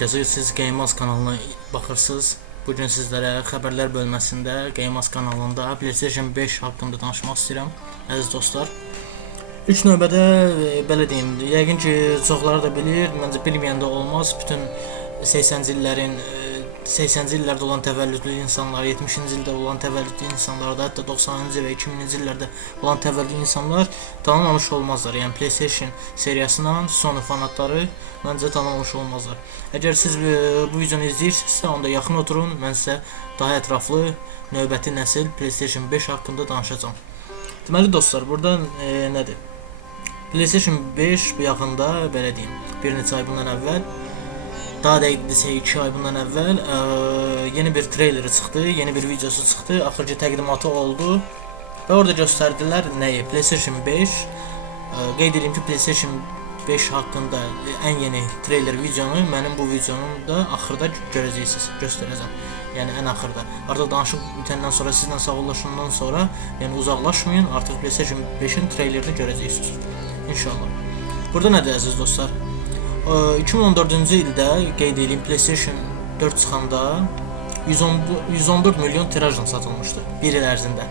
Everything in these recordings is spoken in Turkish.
Hər. Siz Gamemas kanalına baxırsınız. Bu gün sizlərə xəbərlər bölməsində Gamemas kanalında PlayStation 5 haqqında danışmaq istəyirəm, əziz dostlar. İlk növbədə e, belə deyim, yəqin ki, çoxları da bilir, məncə bilməyən də olmaz. Bütün 80-ci illərin e, 80-ci illərdə olan təvəllüdlü insanlar, 70-ci ildə olan təvəllüdlü insanlar da, hətta 90-cı və 2000-ci illərdə olan təvəllüdlü insanlar tanımamış olmazlar. Yəni PlayStation seriyasından Sony fanatları məncə tanımamış olmazlar. Əgər siz e, bu videonu izləyirsinizsə, onda yaxın oturun, mən sizə daha ətraflı növbəti nəsil PlayStation 5 haqqında danışacağam. Deməli dostlar, burada e, nədir? PlayStation 5 bu yaxında belə deyim, bir neçə ay bundan əvvəl daha dəqiq desək 2 ay bundan əvvəl ə, yeni bir treyleri çıxdı, yeni bir videosu çıxdı, axırıncı təqdimatı oldu və orada göstərdilər nəyi? PlayStation 5 ə, qeyd edeyim ki, PlayStation 5 haqqında ən yeni treyler videonu mənim bu videonun da axırda görəcəksiniz, göstərəcəm. Yəni ən axırda. Artıq danışıb bitəndən sonra sizlə sağollaşandan sonra, yəni uzaqlaşmayın, artıq PlayStation 5-in treylerini görəcəksiniz. İnşallah. Burada nədir əziz dostlar? Ə, 2014-cü ildə qeyd edeyim PlayStation 4 çıxanda 110 114 milyon tirajla satılmışdı bir il ərzində.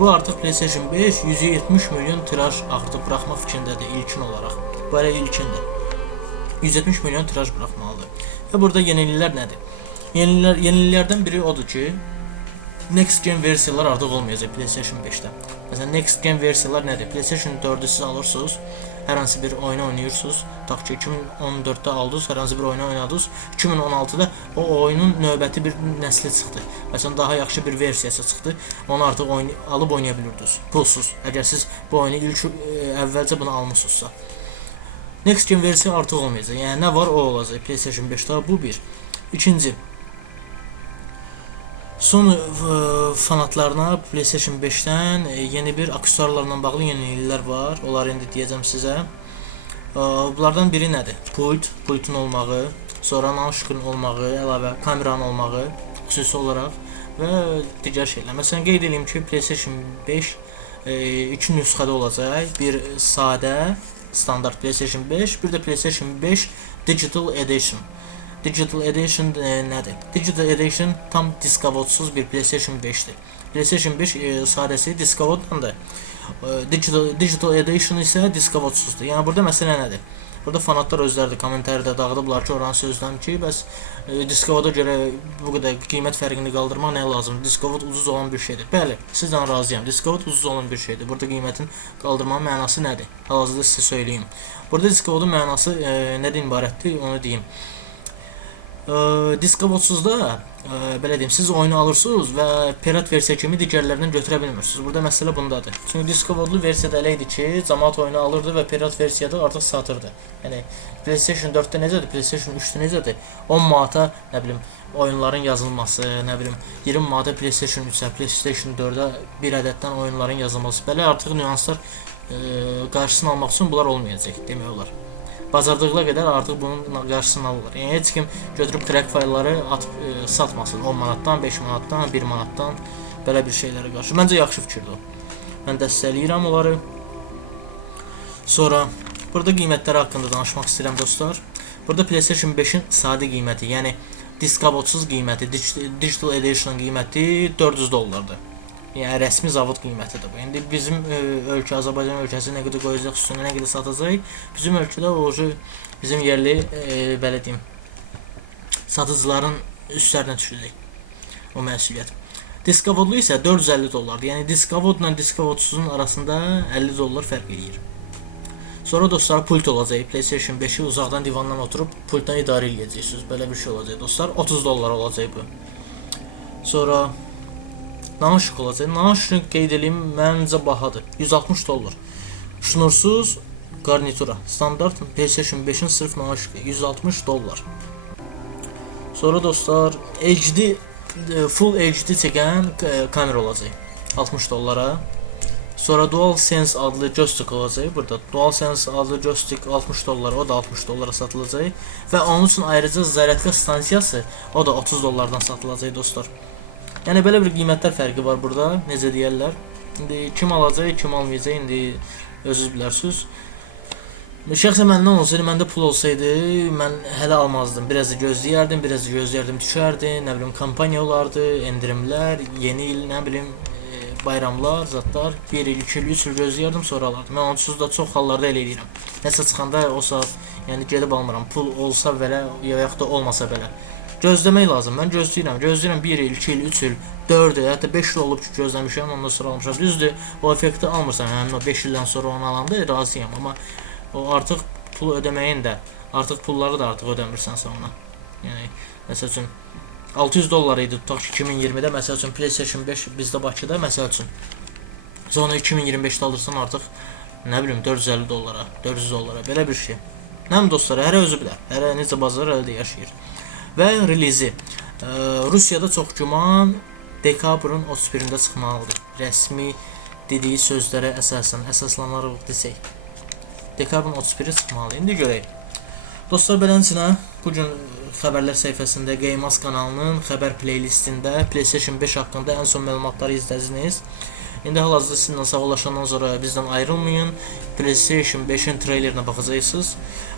Bu artıq PlayStation 5 170 milyon tiraj artıq buraxmaq fikrindədir ilkin olaraq. Bu hələ ilkindir. 170 milyon tiraj buraxmalıdır. Və burada yeniliklər nədir? Yeniliklər yeniliklərdən biri odur ki, Next Gen versiyalar artıq olmayacaq PlayStation 5-də. Məsələn, Next Gen versiyalar nədir? PlayStation 4-ü siz alırsınız, hər hansı bir oyunu oynayırsınız. Tutaq ki, 2014-də aldınız, hər hansı bir oyunu oynadınız. 2016-da o oyunun növbəti bir nəsli çıxdı. Məsələn, daha yaxşı bir versiyası çıxdı. Onu artıq oyn alıb oynaya bilirdiniz. Pulsuz. Əgər siz bu oyunu ilk ə, əvvəlcə bunu almısınızsa. Next Gen versiya artıq olmayacaq. Yəni nə var o olacaq PlayStation 5-də bu bir. İkinci, Son e, fanatlarına PlayStation 5-dən e, yeni bir aksesuarlarla bağlı yeniliklər var. Onları indi deyəcəm sizə. E, Bunlardan biri nədir? Pult, pultun olmağı, sonra nauşkun olmağı, əlavə kameranın olmağı xüsusi olaraq və digər şeylər. Məsələn, qeyd edeyim ki, PlayStation 5 e, iki nüsxədə olacaq. Bir sadə standart PlayStation 5, bir də PlayStation 5 Digital Edition. Digital Edition e, nədir? Digital Edition tam diskavodsuz bir PlayStation 5-dir. PlayStation 5 e, sadəsi diskavodla da e, Digital Digital Edition isə diskavodsuzdur. Yəni burada məsələ nədir? Burada fanatlar özləri də kommentarda dağıdıblar ki, oranı sözdən ki, bəs e, diskavoda görə bu qədər qiymət fərqini qaldırmaq nə lazımdır? Diskovod ucuz olan bir şeydir. Bəli, sizdən razıyam. Diskovod ucuz olan bir şeydir. Burada qiymətin qaldırmanın mənası nədir? Hal-hazırda sizə söyləyim. Burada diskovodun mənası e, nədən ibarətdir? Onu deyim. Diskovodsuzda belə deyim, siz oyunu alırsınız və pirat versiya kimi digərlərindən götürə bilmirsiniz. Burada məsələ bundadır. Çünki diskovodlu versiyada elə idi ki, cəmaət oyunu alırdı və pirat versiyada artıq satırdı. Yəni PlayStation 4-də necədir, PlayStation 3-də necədir? 10 manata, nə bilim, oyunların yazılması, nə bilim, 20 manata PlayStation 3-ə, PlayStation 4-ə bir ədəddən oyunların yazılması. Belə artıq nüanslar e, qarşısını almaq üçün bunlar olmayacaq demək olar bacardıqları qədər artıq bunun qarşısını alırlar. Yəni heç kim götürüb crack faylları atıb e, satmasın 10 manatdan, 5 manatdan, 1 manatdan belə bir şeylərə qarşı. Məncə yaxşı fikirdir. Mən dəstəkləyirəm onları. Sonra burada qiymətləri haqqında danışmaq istəyirəm dostlar. Burada PlayStation 5-in sadə qiyməti, yəni diskavodsuz qiyməti, Digital Edition qiyməti 400 dollardır. Yəni rəsmi zavod qiymətidir bu. İndi bizim ə, ölkə Azərbaycan ölkəsi nə qədər qoyacaq üstünə, nə qədər satacaq, bizim ölkədə o bizim yerli ə, belə deyim satıcıların üstlərinə düşəcək o məsuliyyət. Diskavodlu isə 450 dollardır. Yəni diskavodla diskavodsuzun arasında 50 dollar fərq eləyir. Sonra dostlar pult olacaq. PlayStation 5-i uzaqdan divandan oturub pultdan idarə edəcəksiniz. Belə bir şey olacaq dostlar. 30 dollar olacaq bu. Sonra Nanoshiq olacaq. Nanoshiq qeyd edeyim, məncə bahadır. 160 dollar. Şnursuz qarnitura. Standart PlayStation 5-in sırf nanoshiqi 160 dollar. Sonra dostlar HD e, full HD çəkən e, kamera olacaq. 60 dollara. Sonra DualSense adlı joystick olacaq burada. DualSense adlı joystick 60 dollar, o da 60 dollara satılacaq və onun üçün ayrıca zaryadka stansiyası o da 30 dollardan satılacaq dostlar. Yəni belə bir qiymətlər fərqi var burada, necə deyirlər. İndi kim alacaq, kim almayacaq, indi özünüz bilərsiniz. Şəxsən məndən olsaydı, məndə pul olsaydı, mən hələ almazdım. Biraz da gözləyərdim, biraz da gözləyərdim düşərdi, nə bilim kampaniya olardı, endirimlər, yeni il, nə bilim e, bayramlar, zatlar 1 il, 2 il, 3 il gözləyərdim, sonra alardım. Mən onsuz da çox hallarda elə edirəm. Nəsə çıxanda o saat, yəni gedib almıram. Pul olsa belə, ya yaxud da olmasa belə. Gözləmək lazım. Mən gözləyirəm. Gözləyirəm 1 il, 2 il, 3 il, 4 il, hətta 5 il olub ki, gözləmişəm, ondan sonra almışam. Düzdür, o effekti almırsan. Həmin o 5 ildən sonra onu alanda razıyam, amma o artıq pul ödəməyin də, artıq pulları da artıq ödəmirsən sonra. Yəni məsəl üçün 600 dollar idi tutaq ki 2020-də məsəl üçün PlayStation 5 bizdə Bakıda məsəl üçün. Sonra 2025-də alırsan artıq nə bilim 450 dollara, 400 dollara belə bir şey. Nəm dostlar, hərə özü bilər. Hərə necə bazar əldə yaşayır. Və relizi Rusiyada çox güman dekabrın 31-də çıxmalıdır. Rəsmi dediyi sözlərə əsasən, əsaslanaraq desək. Dekabrın 31-i çıxmalı. İndi görək. Dostlar beləsinə bu gün xəbərlər səhifəsində Gameas kanalının xəbər playlistində PlayStation 5 haqqında ən son məlumatları izlədiniz. İndi hal-hazırda sizinlə sağollaşandan sonra bizdən ayrılmayın. PlayStation 5-in treylerinə baxacaqsınız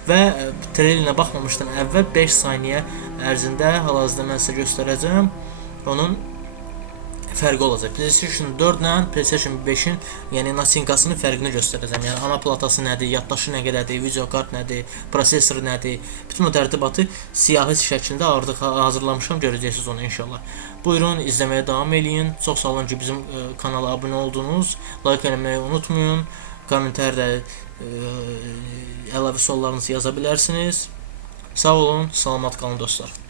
və e, treylerinə baxmamışdan əvvəl 5 saniyə ərzində hal-hazırda mən sizə göstərəcəm. Onun fərqi olacaq. PlayStation 4 ilə PlayStation 5-in yəni nasinkasının fərqini göstərəcəm. Yəni ana platası nədir, yaddaşı nə qədərdir, video kart nədir, prosessoru nədir, bütün o tərtibatı siyahı şəklində artıq ha- hazırlamışam, görəcəksiniz onu inşallah. Buyurun izləməyə davam eləyin. Çox sağ olun ki, bizim e, kanala abunə oldunuz. Like eləməyi unutmayın. Kommentarda e, əlavə suallarınızı yaza bilərsiniz. Sağ olun, salamat qalın dostlar.